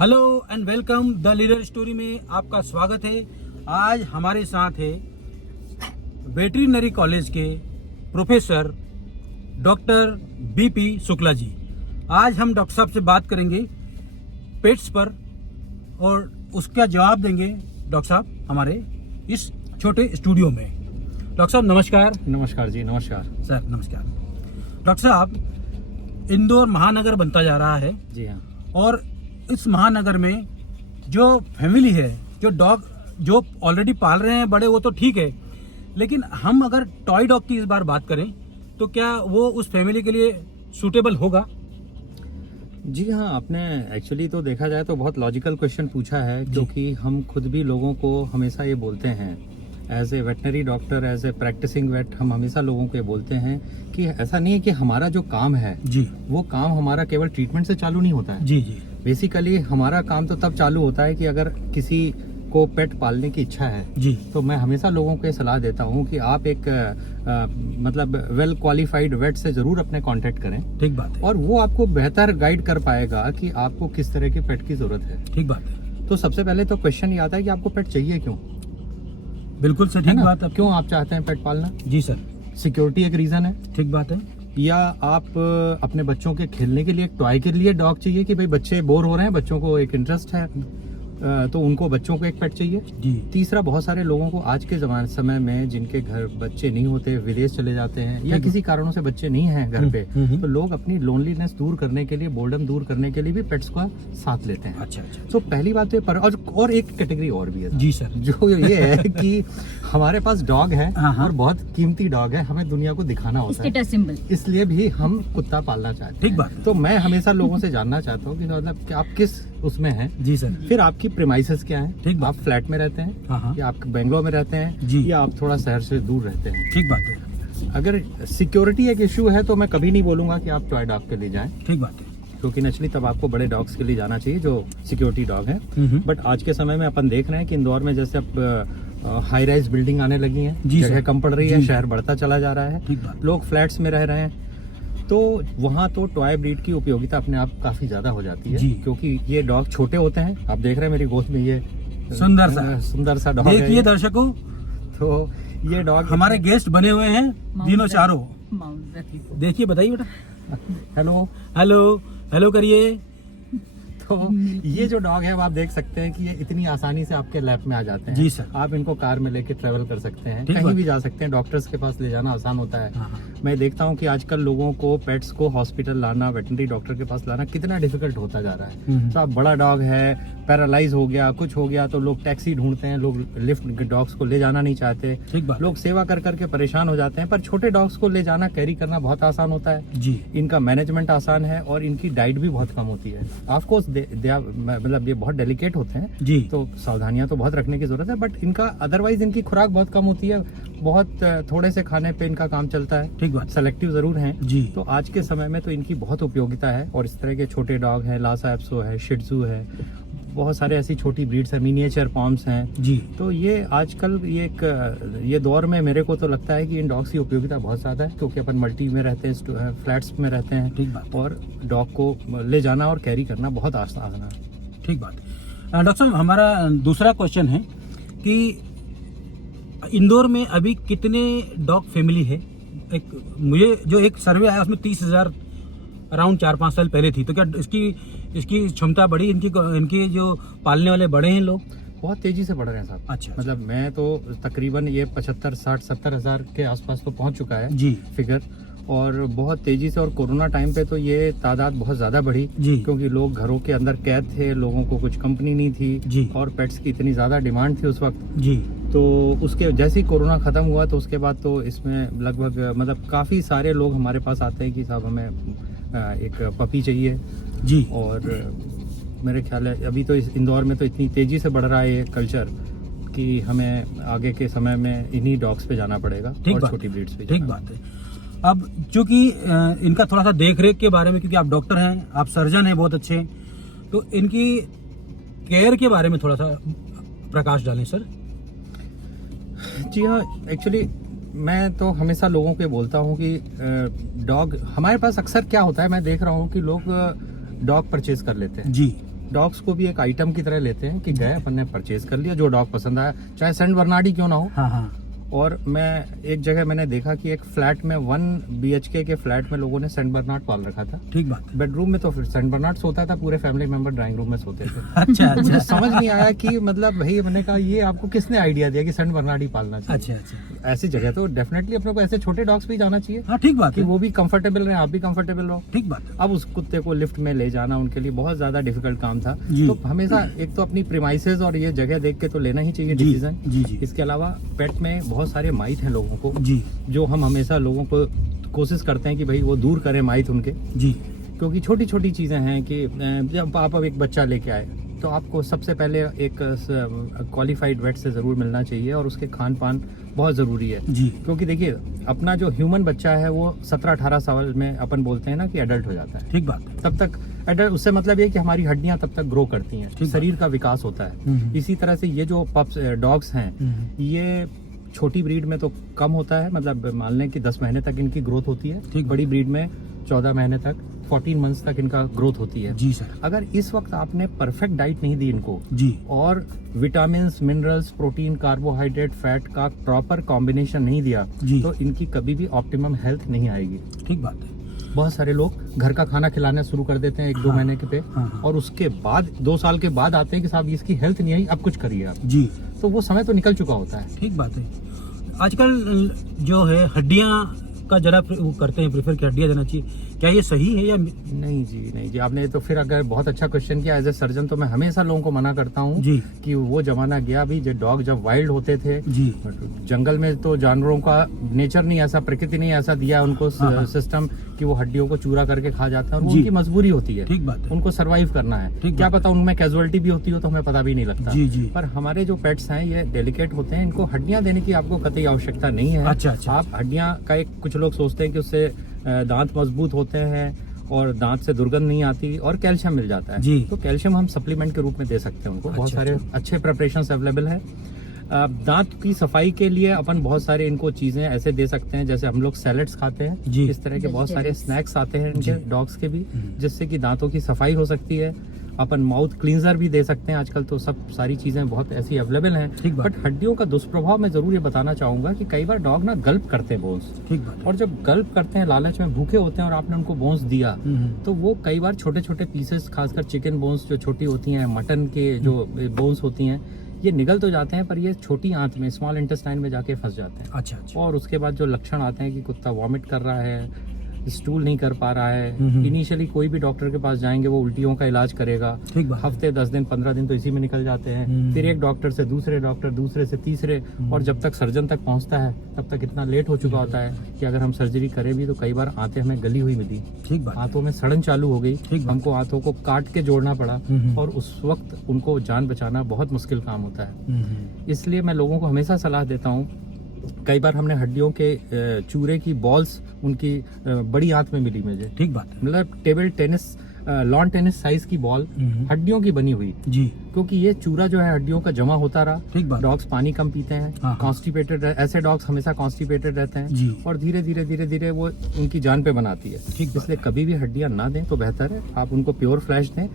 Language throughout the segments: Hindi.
Hello and welcome the leader story में आपका स्वागत है। आज हमारे साथ है वेटरिनरी कॉलेज के professor doctor BP Shukla ji. आज हम डॉक्टर साहब से बात करेंगे पेट्स पर और उसका जवाब देंगे डॉक्टर साहब हमारे इस छोटे स्टूडियो में। डॉक्टर साहब नमस्कार। नमस्कार जी। नमस्कार सर। नमस्कार डॉक्टर साहब। इंदौर महानगर बनता जा रहा है जी हाँ। और इस महानगर में जो फैमिली है, जो डॉग जो ऑलरेडी पाल रहे हैं बड़े, वो तो ठीक है, लेकिन हम अगर टॉय डॉग की इस बार बात करें तो क्या वो उस फैमिली के लिए सूटेबल होगा? जी हाँ, आपने एक्चुअली तो देखा जाए तो बहुत लॉजिकल क्वेश्चन पूछा है, क्योंकि हम खुद भी लोगों को हमेशा ये बोलते हैं, as a veterinary doctor, as a practising vet, हम हमेशा लोगों को ये बोलते हैं कि ऐसा नहीं है कि हमारा जो काम है जी, वो काम हमारा केवल ट्रीटमेंट से चालू नहीं होता है। जी जी। बेसिकली हमारा काम तो तब चालू होता है कि अगर किसी को पेट पालने की इच्छा है जी, तो मैं हमेशा लोगों को ये सलाह देता हूँ कि आप एक मतलब वेल क्वालिफाइड वेट से जरूर अपने कांटेक्ट करें। ठीक बात है। और वो आपको बेहतर गाइड कर पाएगा कि आपको किस तरह के पेट की जरूरत है। ठीक बात है। तो सबसे पहले तो क्वेश्चन ये आता है कि आपको पेट चाहिए क्यों? बिल्कुल सर, है ठीक ना? बात है। क्यों आप चाहते हैं पेट पालना? जी सर। सिक्योरिटी एक रीजन है, ठीक बात है। या आप अपने बच्चों के खेलने के लिए एक टॉय के लिए डॉग चाहिए कि भाई बच्चे बोर हो रहे हैं, बच्चों को एक इंटरेस्ट है तो उनको बच्चों को एक पेट चाहिए। जी। तीसरा, बहुत सारे लोगों को आज के समय में जिनके घर बच्चे नहीं होते, विदेश चले जाते हैं या किसी कारणों से बच्चे नहीं हैं घर पे, तो लोग अपनी लोनलीनेस दूर करने के लिए, बोर्डम दूर करने के लिए भी पेट्स को साथ लेते हैं। अच्छा अच्छा। तो पहली बात तो और एक कैटेगरी और भी है जी सर। जो ये है कि हमारे पास डॉग है हाँ, हाँ। और बहुत कीमती डॉग है, हमें दुनिया को दिखाना होता है, स्टेटस सिंबल, इसलिए भी हम कुत्ता पालना चाहते हैं। ठीक बात है। तो मैं हमेशा लोगों से जानना चाहता हूँ कि मतलब कि आप किस उसमें हैं, जी सर। फिर आपकी प्रेमाइसेस क्या है, ठीक बात आप फ्लैट में रहते हैं हाँ हाँ। या आप बेंगलोर में रहते हैं जी। या आप थोड़ा शहर से दूर रहते हैं। ठीक बात है। अगर सिक्योरिटी एक इश्यू है तो मैं कभी नहीं बोलूंगा कि आप टॉय डॉग के लिए जाएं, ठीक बात है। क्योंकि नेचुरली तब आपको बड़े डॉग्स के लिए जाना चाहिए जो सिक्योरिटी डॉग है। हम्म। बट आज के समय में अपन देख रहे हैं कि इंदौर में जैसे अब हाई राइज बिल्डिंग आने लगी हैं, जी जगह सर। कम पड़ रही है, जी। शहर बढ़ता चला जा रहा है, ठीक बात। लोग फ्लैट्स में रह रहे हैं, तो वहाँ तो टॉय ब्रीड की उपयोगिता अपने आप काफी ज्यादा हो जाती है। जी। क्योंकि ये डॉग छोटे होते हैं, आप देख रहे हैं मेरी गोद में ये सुंदर सा डॉग है। देखिए दर्शकों, तो ये डॉग हमारे गेस्ट बने हुए हैं तीनों चारों। माउंट रफी। देखिए, बताइए बेटा। हेलो। हेलो हेलो करिए। तो ये जो डॉग है वो आप देख सकते हैं कि ये इतनी आसानी से आपके लैप में आ जाते हैं। जी सर। आप इनको कार में लेके ट्रेवल कर सकते हैं, ठीक कहीं बात। भी जा सकते हैं, डॉक्टर्स के पास ले जाना आसान होता है। हाँ, हाँ। मैं देखता हूँ कि आजकल लोगों को पेट्स को हॉस्पिटल लाना, वेटनरी डॉक्टर के पास लाना कितना डिफिकल्ट होता जा रहा है। तो आप बड़ा डॉग है, पैरालाइज हो गया, कुछ हो गया, तो लोग टैक्सी ढूंढते हैं, लोग लिफ्ट डॉग्स को ले जाना नहीं चाहते, ठीक बात। लोग सेवा कर करके परेशान हो जाते हैं। पर छोटे डॉग्स को ले जाना, कैरी करना बहुत आसान होता है जी। इनका मैनेजमेंट आसान है और इनकी डाइट भी बहुत कम होती है। ऑफकोर्स मतलब ये बहुत डेलिकेट होते हैं, जी। तो सावधानियां तो बहुत रखने की जरूरत है, बट इनका अदरवाइज इनकी खुराक बहुत कम होती है, बहुत थोड़े से खाने पे इनका काम चलता है। ठीक बात। सेलेक्टिव जरूर हैं। जी। तो आज के समय में तो इनकी बहुत उपयोगिता है और इस तरह के छोटे डॉग हैं, लासा एप्सो है, शिट्जू है, बहुत सारे ऐसी छोटी ब्रीड्स हैं, मिनिएचर पॉम्स हैं। जी। तो ये आजकल ये दौर में मेरे को तो लगता है कि इन डॉग्स की उपयोगिता बहुत ज़्यादा है, क्योंकि अपन मल्टी में रहते हैं, फ्लैट्स में रहते हैं। ठीक बात। और डॉग को ले जाना और कैरी करना बहुत आसान है। ठीक बात। डॉक्टर साहब, हमारा दूसरा क्वेश्चन है कि इंदौर में अभी कितने डॉग फैमिली है? मुझे जो एक सर्वे आया उसमें 30,000 अराउंड 4-5 साल पहले थी, तो क्या इसकी क्षमता बढ़ी? इनकी जो पालने वाले बड़े हैं लोग? बहुत तेजी से बढ़ रहे हैं साहब। अच्छा। मतलब मैं तो तकरीबन ये 75, 60, 70 हज़ार के आसपास तो पहुंच चुका है जी। फिगर, और बहुत तेजी से। और कोरोना टाइम पे तो ये तादाद बहुत ज़्यादा बढ़ी, जी। क्योंकि लोग घरों के अंदर कैद थे, लोगों को कुछ कंपनी नहीं थी जी। और पेट्स की इतनी ज़्यादा डिमांड थी उस वक्त। जी। तो उसके जैसे ही कोरोना ख़त्म हुआ तो उसके बाद तो इसमें लगभग मतलब काफ़ी सारे लोग हमारे पास आते हैं कि साहब हमें एक पपी चाहिए। जी। और मेरे ख्याल है अभी तो इस इंदौर में तो इतनी तेज़ी से बढ़ रहा है ये कल्चर कि हमें आगे के समय में इन्हीं डॉग्स पे जाना पड़ेगा और छोटी ब्रीड्स पे। ठीक बात है। अब चूंकि इनका थोड़ा सा देख रेख के बारे में, क्योंकि आप डॉक्टर हैं, आप सर्जन हैं बहुत अच्छे, तो इनकी केयर के बारे में थोड़ा सा प्रकाश डालें सर। जी हाँ, एक्चुअली मैं तो हमेशा लोगों को बोलता हूँ कि डॉग हमारे पास अक्सर क्या होता है, मैं देख रहा हूँ कि लोग डॉग परचेज कर लेते हैं। जी। डॉग्स को भी एक आइटम की तरह लेते हैं कि गए अपन ने परचेज कर लिया, जो डॉग पसंद आया, चाहे सेंट बर्नार्डी क्यों ना हो। हाँ हाँ। और मैं एक जगह मैंने देखा कि एक फ्लैट में 1 BHK के फ्लैट में लोगों ने सेंट बर्नार्ड पाल रखा था। ठीक बात है। बेडरूम में तो फिर सेंट बर्नार्ड सोता था, पूरे फैमिली मेंबर ड्राइंग रूम में सोते थे। अच्छा मुझे अच्छा समझ नहीं आया कि मतलब भाई, मैंने कहा ये आपको किसने आइडिया दिया कि सेंट बर्नार्ड ही पालना चाहिए। अच्छा अच्छा। ऐसी जगह तो डेफिनेटली अपने को ऐसे छोटे डॉग्स भी जाना चाहिए हाँ ठीक बात कि है। वो भी कंफर्टेबल रहे, आप भी कंफर्टेबल रहो। ठीक बात है। अब उस कुत्ते को लिफ्ट में ले जाना उनके लिए बहुत ज्यादा डिफिकल्ट काम था। जी। तो हमेशा एक तो अपनी प्रीमाइसेस और ये जगह देख के तो लेना ही चाहिए जी डिसीजन। जी जी इसके अलावा पेट में बहुत सारे माइट हैं लोगों को, जी जो हम हमेशा लोगों को कोशिश करते हैं कि भाई वो दूर करें माइट उनके, जी क्योंकि छोटी छोटी चीजें हैं कि जब आप अब एक बच्चा लेके आए तो आपको सबसे पहले एक क्वालिफाइड वेट से ज़रूर मिलना चाहिए, और उसके खान पान बहुत ज़रूरी है। जी क्योंकि देखिए, अपना जो ह्यूमन बच्चा है वो 17-18 साल में अपन बोलते हैं ना कि एडल्ट हो जाता है। ठीक बात है। तब तक एडल्ट, उससे मतलब ये कि हमारी हड्डियां तब तक ग्रो करती हैं, ठीक शरीर का विकास होता है। इसी तरह से ये जो पप्स डॉग्स हैं, ये छोटी ब्रीड में तो कम होता है, मतलब मान लें कि 10 महीने तक इनकी ग्रोथ होती है। ठीक। बड़ी ब्रीड में 14 महीने तक, 14 मंथ्स तक इनका ग्रोथ होती है। जी सर। अगर इस वक्त आपने परफेक्ट डाइट नहीं दी इनको, जी और vitamin, minerals, protein, carbohydrate, fat का प्रॉपर कॉम्बिनेशन नहीं दिया, जी। तो इनकी कभी भी ऑप्टिमम हेल्थ नहीं आएगी। ठीक बात है। बहुत सारे लोग घर का खाना खिलाना शुरू कर देते हैं 1-2 हाँ। महीने के पे, हाँ। और उसके बाद 2 साल के बाद आते हैं कि साहब इसकी हेल्थ नहीं आई, अब कुछ करिए आप। जी तो वो समय तो निकल चुका होता है। ठीक बात है। आजकल जो है हड्डियां का जरा वो करते हैं प्रेफर कि हड्डियां देना चाहिए, क्या ये सही है या नहीं जी, नहीं जी, आपने तो फिर अगर बहुत अच्छा क्वेश्चन किया। एज ए सर्जन तो मैं हमेशा लोगों को मना करता हूँ जी कि वो जमाना गया भी, जो डॉग जब वाइल्ड होते थे, जी जंगल में तो जानवरों का नेचर नहीं ऐसा, प्रकृति नहीं ऐसा दिया उनको हाँ। सिस्टम कि वो हड्डियों को चूरा करके खा जाता है, और वो जी। उनकी मजबूरी होती है। ठीक बात है। उनको सरवाइव करना है। ठीक क्या बात पता उनमें कैजुअलिटी भी होती हो तो हमें पता भी नहीं लगता। जी जी। पर हमारे जो पेट्स हैं ये डेलिकेट होते हैं, इनको हड्डियां देने की आपको कतई आवश्यकता नहीं है। अच्छा अच्छा। आप हड्डियां का एक, कुछ लोग सोचते हैं कि उससे दांत मजबूत होते हैं और दांत से दुर्गंध नहीं आती, और कैल्शियम मिल जाता है। जी। तो कैल्शियम हम सप्लीमेंट के रूप में दे सकते हैं उनको। बहुत अच्छा, सारे अच्छा। अच्छे प्रिपरेशंस अवेलेबल है। दांत की सफाई के लिए अपन बहुत सारे इनको चीजें ऐसे दे सकते हैं, जैसे हम लोग सैलेड्स खाते हैं, जी। इस तरह के बहुत सारे स्नैक्स आते हैं जी। इनके डॉग्स के भी, हम्म। जिससे कि दांतों की सफाई हो सकती है। अपन माउथ क्लींजर भी दे सकते हैं, आजकल तो सब सारी चीजें बहुत ऐसी अवेलेबल हैं। ठीक बात। बट हड्डियों का दुष्प्रभाव मैं जरूर ये बताना चाहूंगा कि कई बार डॉग ना गल्प करते हैं बोन्स, ठीक बात है। और जब गल्प करते हैं, लालच में भूखे होते हैं और आपने उनको बोन्स दिया, तो वो कई बार छोटे छोटे पीसेस, खासकर चिकन बोन्स जो छोटी होती हैं, मटन के जो बोन्स होती हैं, ये निगल तो जाते हैं, पर ये छोटी आंत में, स्मॉल इंटेस्टाइन में जाके फंस जाते हैं। अच्छा अच्छा। और उसके बाद जो लक्षण आते हैं कि कुत्ता वॉमिट कर रहा है, स्टूल नहीं कर पा रहा है। हम्म। इनिशियली कोई भी डॉक्टर के पास जाएंगे वो उल्टियों का इलाज करेगा, ठीक बात। हफ्ते 10 दिन 15 दिन तो इसी में निकल जाते हैं। हम्म। फिर एक डॉक्टर से दूसरे डॉक्टर, दूसरे से तीसरे, और जब तक सर्जन तक पहुंचता है तब तक इतना लेट हो चुका होता है कि अगर हम सर्जरी करें भी तो कई बार आंतें हमें गली हुई मिली, ठीक बात। आंतों में सड़न चालू हो गई, ठीक बात। हमको आंतों को काट के जोड़ना पड़ा, हम्म। और उस वक्त उनको जान बचाना बहुत मुश्किल काम होता है। हम्म। इसलिए मैं लोगों को हमेशा सलाह देता हूँ, कई बार हमने हड्डियों के चूरे की बॉल्स उनकी बड़ी आंत में मिली मुझे, ठीक बात है। मतलब table tennis, lawn tennis size की बॉल हड्डियों की बनी हुई, जी क्योंकि ये चूरा जो है हड्डियों का जमा होता रहा। ठीक बात। डॉग्स पानी कम पीते हैं, हाँ, हाँ। कॉन्स्टिपेटेड, ऐसे डॉग्स हमेशा कॉन्स्टिपेटेड रहते हैं, जी और धीरे धीरे धीरे धीरे वो उनकी जान पे बनाती है। ठीक बात इसलिए कभी भी हड्डियां ना दें तो बेहतर है, आप उनको प्योर फ्लैश दें।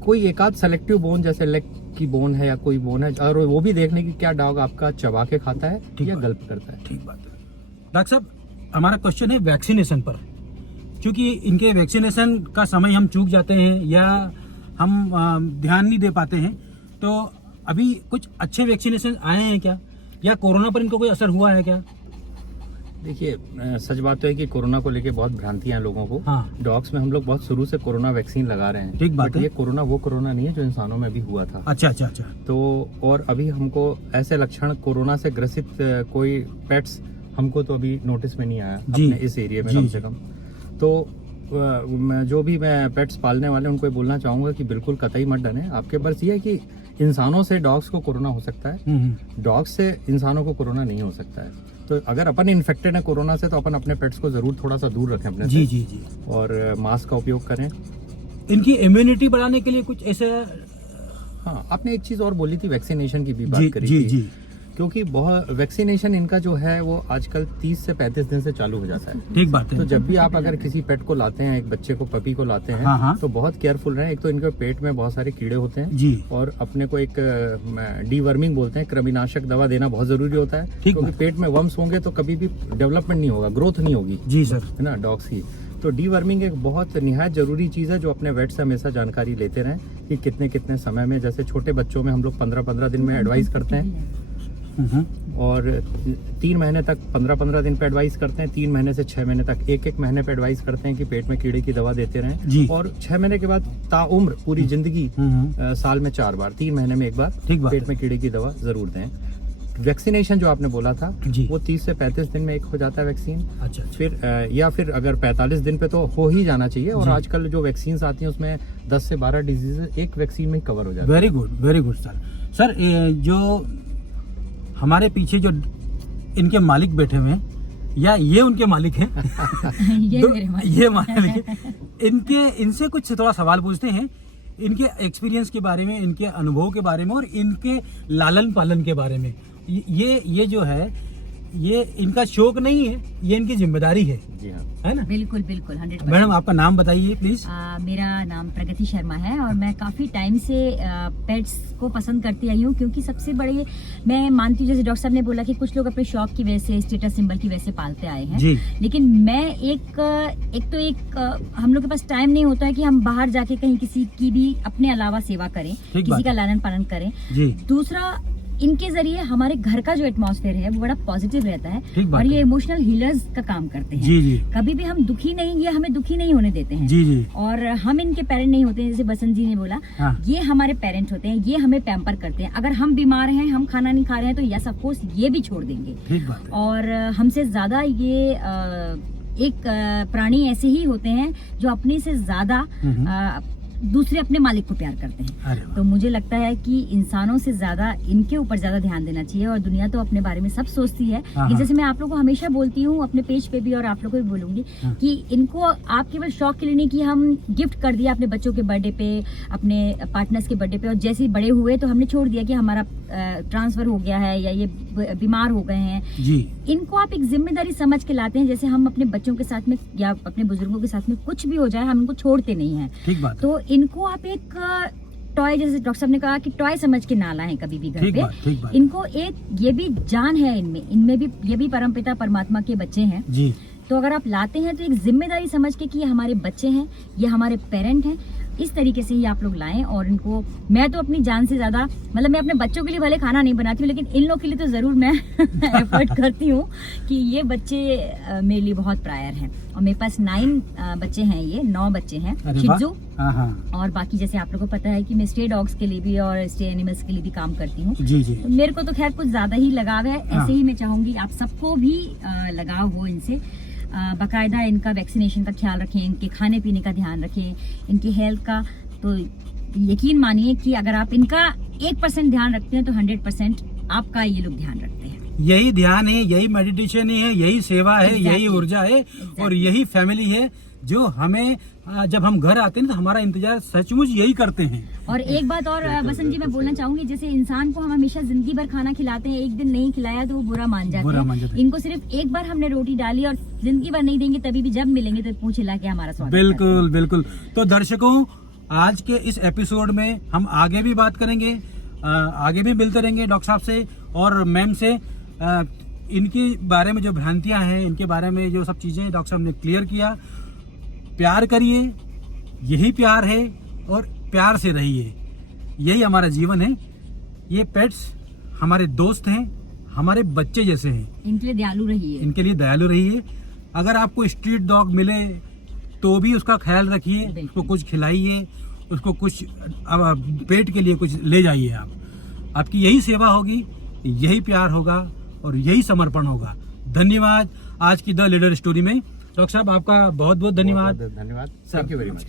कोई एक आध सेलेक्टिव बोन, जैसे लेग की बोन है या कोई बोन है, और वो भी देखने की क्या डॉग आपका चबा के खाता है ठीक या बात। गल्प करता है। ठीक बात है। डॉक्टर साहब, हमारा क्वेश्चन है वैक्सीनेशन पर, क्योंकि इनके वैक्सीनेशन का समय हम चूक जाते हैं या हम ध्यान नहीं दे पाते हैं, तो अभी कुछ अच्छे वैक्सीनेशन आए हैं क्या, या कोरोना पर इनको कोई असर हुआ है क्या? देखिए, सच बात तो है कि कोरोना को लेके बहुत भ्रांतियां हैं लोगों को। हाँ। डॉग्स में हम लोग बहुत शुरू से कोरोना वैक्सीन लगा रहे हैं, ठीक बात बट है। ये कोरोना वो कोरोना नहीं है जो इंसानों में भी हुआ था। अच्छा अच्छा अच्छा। तो और अभी हमको ऐसे लक्षण कोरोना से ग्रसित कोई पेट्स हमको तो अभी नोटिस में नहीं आया जी। अपने इस एरिया में जी, कम जी। से कम। तो जो भी मैं पेट्स पालने वाले उनको ये बोलना चाहूंगा कि बिल्कुल कतई मत डरे। आपके पास ये है कि इंसानों से डॉग्स को कोरोना हो सकता है, डॉग्स से इंसानों को कोरोना नहीं हो सकता है। तो अगर अपन इन्फेक्टेड है कोरोना से तो अपन अपने पेट्स को जरूर थोड़ा सा दूर रखें अपने जी से, जी जी। और मास्क का उपयोग करें। इनकी इम्यूनिटी बढ़ाने के लिए कुछ ऐसे? हाँ, आपने एक चीज और बोली थी, वैक्सीनेशन की भी जी बात करी जी थी। जी क्योंकि बहुत वैक्सीनेशन इनका जो है वो आजकल 30 से 35 दिन से चालू हो जाता है। ठीक बात है। तो जब भी आप अगर किसी पेट को लाते हैं, एक बच्चे को, पपी को लाते हैं, हाँ, हाँ। तो बहुत केयरफुल रहें। एक तो इनके पेट में बहुत सारे कीड़े होते हैं जी। और अपने को एक डीवर्मिंग बोलते हैं, कृमिनाशक दवा देना बहुत जरूरी होता है, ठीक क्योंकि बात। पेट में वर्म्स होंगे तो कभी भी डेवलपमेंट नहीं होगा, ग्रोथ नहीं होगी, जी सर। है ना, डॉग्स की। तो डीवर्मिंग एक बहुत निहायत जरूरी चीज़ है, जो अपने वेट से हमेशा जानकारी लेते रहें कि कितने कितने समय में, जैसे छोटे बच्चों में हम लोग 15-15 दिन में एडवाइस करते हैं, और 3 महीने तक 15-15 दिन पे एडवाइस करते हैं, 3 महीने से 6 महीने तक 1-1 महीने पे एडवाइस करते हैं कि पेट में कीड़े की दवा देते रहें। जी। और 6 महीने के बाद ताउम्र पूरी जिंदगी साल में 4 बार, 3 महीने में 1 बार ठीक बात पेट है। में कीड़े की दवा जरूर दें। वैक्सीनेशन जो आपने बोला था, जी। वो 30 से 35 दिन में एक हो जाता है वैक्सीन। अच्छा। फिर या फिर अगर 45 दिन पे तो हो ही जाना चाहिए। और जी। आजकल जो वैक्सीन आती हैं उसमें 10 से 12 डिजीज एक वैक्सीन में कवर हो जाती है। Very good sir. सर जो हमारे पीछे जो इनके मालिक बैठे हुए हैं, या ये उनके मालिक हैं ये मेरे मालिक। ये मालिक हैं। इनसे कुछ थोड़ा सवाल पूछते हैं, इनके एक्सपीरियंस के बारे में, इनके अनुभव के बारे में और इनके लालन पालन के बारे में। ये जो है, ये इनका शौक नहीं है, ये इनकी जिम्मेदारी है। जी हाँ। है ना? बिल्कुल 100%। मैडम आपका नाम बताइए प्लीज। मेरा नाम प्रगति शर्मा है और मैं काफ़ी टाइम से पेट्स को पसंद करती आई हूँ, क्योंकि सबसे बड़े मैं मानती हूँ, जैसे डॉक्टर साहब ने बोला कि कुछ लोग अपने शौक की वजह से, स्टेटस सिंबल की वजह से पालते आए हैं। जी। लेकिन मैं हम लोग के पास टाइम नहीं होता है कि हम बाहर जाके कहीं किसी की भी अपने अलावा सेवा करें, ठीक किसी बात का है। लालन पालन करें। जी। दूसरा, इनके जरिए हमारे घर का जो एटमॉस्फेयर है वो बड़ा पॉजिटिव रहता है ठीक बात और ये है। इमोशनल हीलर्स का काम करते हैं। जी जी कभी भी हम दुखी नहीं, ये हमें दुखी नहीं होने देते हैं। जी जी। और हम इनके पेरेंट नहीं होते हैं, जैसे बसंत जी ने बोला, हाँ। ये हमारे पेरेंट होते हैं, ये हमें पैम्पर करते हैं। अगर हम बीमार हैं, हम खाना नहीं खा रहे हैं, तो यस ऑफ कोर्स ये भी छोड़ देंगे। ठीक बात है। और हमसे ज्यादा ये एक प्राणी ऐसे ही होते हैं जो अपने से ज्यादा दूसरे अपने मालिक को प्यार करते हैं। अरे वाह। तो मुझे लगता है कि इंसानों से ज्यादा इनके ऊपर ज्यादा ध्यान देना चाहिए। और दुनिया तो अपने बारे में सब सोचती है हाँ, कि हाँ। जैसे मैं आप लोगों को हमेशा बोलती हूँ अपने पेज पे भी, और आप लोगों को भी बोलूंगी हाँ। कि इनको आप केवल शौक के लिए नहीं कि हम गिफ्ट कर दिया अपने बच्चों के बर्थडे पे, अपने पार्टनर्स के बर्थडे पे, और जैसे ही बड़े हुए तो हमने छोड़ दिया कि हमारा ट्रांसफर हो गया है या ये बीमार हो गए हैं। जी। इनको आप एक जिम्मेदारी समझ के लाते हैं। जैसे हम अपने बच्चों के साथ में या अपने बुजुर्गों के साथ में कुछ भी हो जाए, हम इनको छोड़ते नहीं हैं। ठीक बात है। तो इनको आप एक टॉय, जैसे डॉक्टर साहब ने कहा कि टॉय समझ के ना लाएं कभी भी घर ठीक पे। बात, ठीक बात। इनको एक, ये भी जान है इनमें भी, ये भी परमपिता परमात्मा के बच्चे हैं। जी। तो अगर आप लाते हैं तो एक जिम्मेदारी समझ के कि ये हमारे बच्चे हैं, ये हमारे पेरेंट हैं, इस तरीके से ही आप लोग लाएं। और इनको, मैं तो अपनी जान से ज्यादा, मतलब मैं अपने बच्चों के लिए भले खाना नहीं बनाती हूँ, लेकिन इन लोग के लिए तो जरूर मैं एफर्ट करती हूँ कि ये बच्चे मेरे लिए बहुत प्रायर हैं। और मेरे पास 9 बच्चे हैं, ये 9 बच्चे हैं, अरे वाह। शिजू। हाँ हाँ। और बाकी जैसे आप लोगों को पता है कि मैं स्टे डॉग्स के लिए भी और स्टे एनिमल्स के लिए भी काम करती हूँ। जी जी। तो मेरे को तो खैर कुछ ज्यादा ही लगाव है। हाँ। ऐसे ही मैं चाहूंगी आप सबको भी लगाव हो इनसे। बाकायदा इनका वैक्सीनेशन का ख्याल रखें, इनके खाने पीने का ध्यान रखें, इनकी हेल्थ का। तो यकीन मानिए कि अगर आप इनका 1% ध्यान रखते हैं तो 100% आपका ये लोग ध्यान रखते हैं। यही ध्यान है, यही मेडिटेशन है, यही सेवा है, Exactly. यही ऊर्जा है और यही फैमिली है जो हमें जब हम घर आते हैं तो हमारा इंतजार सचमुच यही करते हैं। और एक बात और बसंत जी मैं बोलना चाहूंगी, जैसे इंसान को हम हमेशा जिंदगी भर खाना खिलाते हैं, एक दिन नहीं खिलाया तो वो बुरा मान जाते हैं। इनको सिर्फ एक बार हमने रोटी डाली और जिंदगी भर नहीं देंगे, तभी भी जब मिलेंगे तो पूंछ हिला के हमारा स्वागत करते हैं। बिल्कुल बिल्कुल। तो दर्शकों, आज के इस एपिसोड में हम आगे भी बात करेंगे, आगे भी मिलते रहेंगे डॉक्टर साहब से और मैम से। इनके बारे में जो भ्रांतियां हैं, इनके बारे में जो सब चीजें डॉक्टर साहब ने क्लियर किया। प्यार करिए, यही प्यार है और प्यार से रहिए, यही हमारा जीवन है। ये पेट्स हमारे दोस्त हैं, हमारे बच्चे जैसे हैं, इनके लिए दयालु रहिए। इनके लिए दयालु रहिए। अगर आपको स्ट्रीट डॉग मिले तो भी उसका ख्याल रखिए, उसको कुछ खिलाइए, उसको कुछ पेट के लिए कुछ ले जाइए। आपकी यही सेवा होगी, यही प्यार होगा और यही समर्पण होगा। धन्यवाद। आज की द लीडर स्टोरी में डॉक्टर साहब आपका बहुत बहुत धन्यवाद। धन्यवाद। Thank you very much.